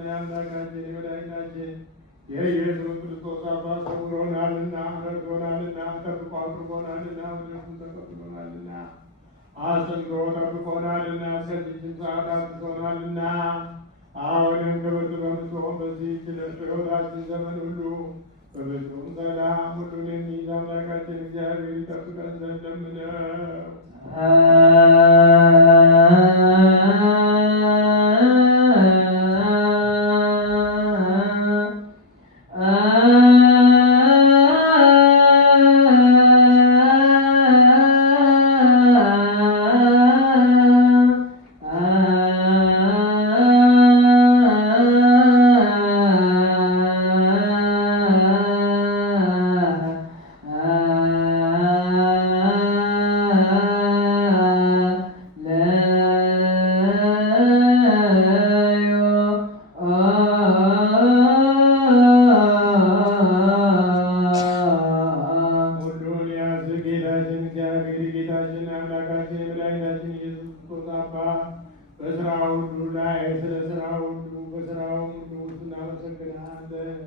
የአምላካችን የመድኃኒታችን የኢየሱስ ክርስቶስ አባት ሰውሮናልና ረድቶናልና ጠብቆ አቅርቦናልና ወደሱም ተቀብሎናልና አስጠንቅቆ ጠብቆናልና እስከዚህችም ሰዓት አድርሶናልና አሁንም ክብርት በምትሆን በዚህች ዕለት በሕይወታችን ዘመን ሁሉ በፍጹም ሰላም ሁሉን የሚይዝ አምላካችን እግዚአብሔር ይጠብቀን ዘንድ ለምነው። ጌታችን አምላካችን የመድኃኒታችን ኢየሱስ ክርስቶስ አባት በስራ ሁሉ ላይ ስለ ስራ ሁሉ በስራውም ሁሉ እናመሰግንሃለን።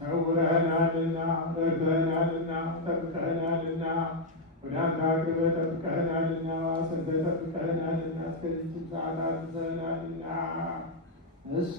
ሰውረህናልና ረድተህናልና ጠብቀህናልና ወደ አንተ አቅርበህ ጠብቀህናልና አስረህ ጠብቀህናልና እስከዚህችም ሰዓት አድርሰህናልና እሱ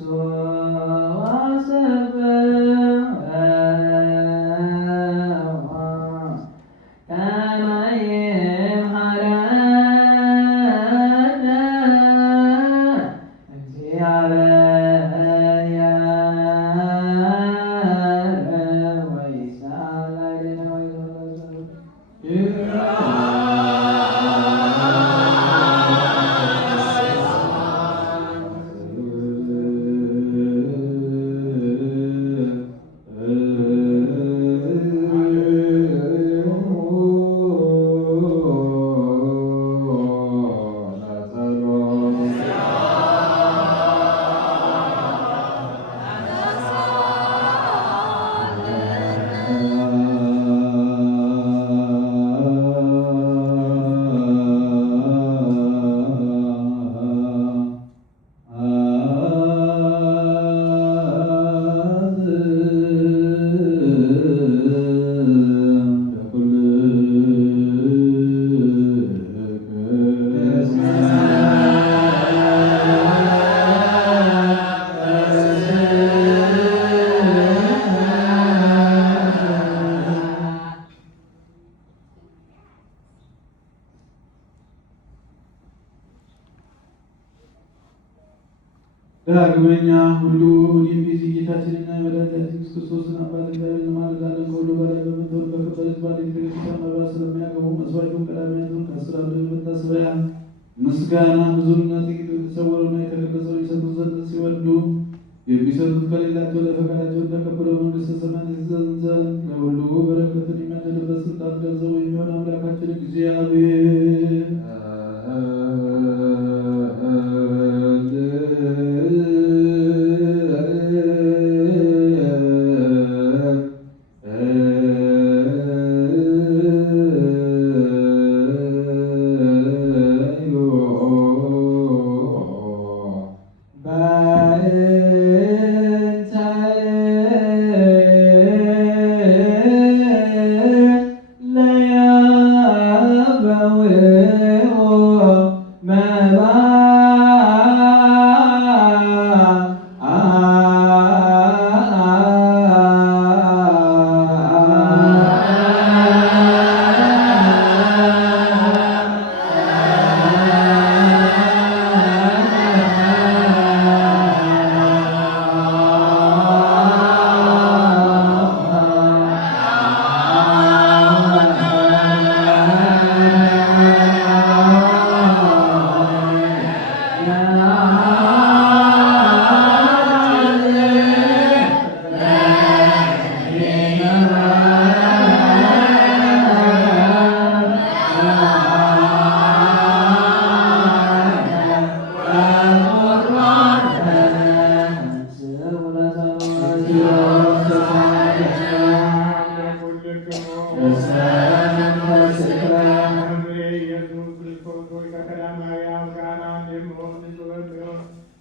ዳግመኛ ሁሉ የሚይዝ ጌታችንና መድኃኒታችን ክርስቶስን አባት እግዚአብሔርን እንማልዳለን። ከሁሉ በላይ በምትሆን በከበረች ባለቤት ቤተክርስቲያን መብራት ስለሚያገቡ መስዋዕቱን ቀዳሚያቱን ከአስር አንዱ መታሰቢያ ምስጋና ብዙና ጥቂቱ የተሰወረውና የተገለጸውን ይሰጡ ዘንድ ሲወዱ የሚሰጡት ከሌላቸው ለፈቃዳቸው ተቀብለው መንግሥተ ሰማያት ይዘን ዘንድ ለሁሉ በረከትን የሚያደልበት ስልጣን ገንዘቡ የሚሆን አምላካችን እግዚአብሔር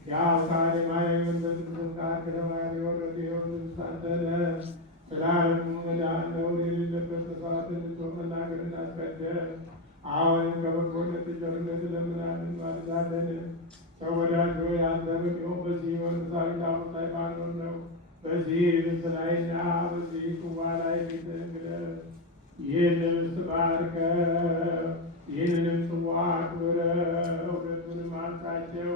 የአብ ቃል የማርያምን በቅዱስ ቃል ከሰማያት የወረደ የሆንስ አንተ ነህ። ስለ ዓለሙ መዳን ነውር የሌለበት መስዋዕትን ልትሆን መናገርን አስቀደም። አሁንም ከበጎነት ቸርነት ለምናምን ማልዳለን። ሰው ወዳጅ ሆይ አንተ በሚሆን በዚህ መንፈሳዊ ታቦት ላይ ማኖር ነው። በዚህ ልብስ ላይና በዚህ ጽዋ ላይ ፊትህን ግለጥ። ይህን ልብስ ባርከው፣ ይህንንም ጽዋ አክብረው፣ ሁለቱንም አንሳቸው።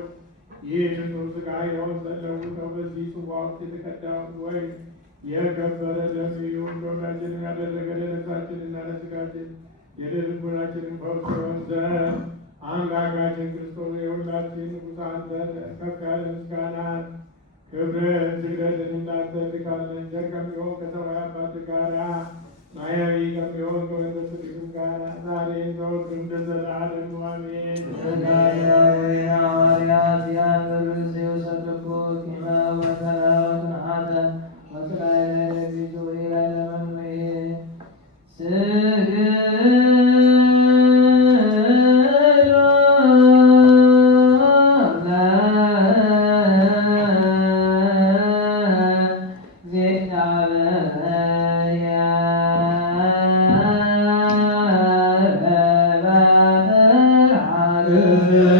ይህ ንጹሕ ሥጋ ይሆን ዘንድ ለውጠው በዚህ ጽዋ ውስጥ የተቀዳውን ወይን የከበረ ደም ይሁን። ደዌያችንን ያደረገ ለነፍሳችንና ለሥጋችን የልቡናችንን ፈውስ ይሆን ዘንድ አምላካችን ክርስቶስ የሁላችን ንጉሥ አንተ ከፍ ያለ ምስጋናን ክብርን ስግደትን እንዳንተ ልካለን። ቸር ከሚሆን ከሰማይ አባት ጋራ ማያዊ ከሚሆን ከመንፈስ ቅዱስ ጋር ዛሬም ዘወትርም ለዘላለሙ አሜን። ሐዋርያት ያንበርስ የወሰድኩ ኪና ወተራውን አተ ወስራይ ላይ ለግዙ ላይ ለመንመዬ Yeah.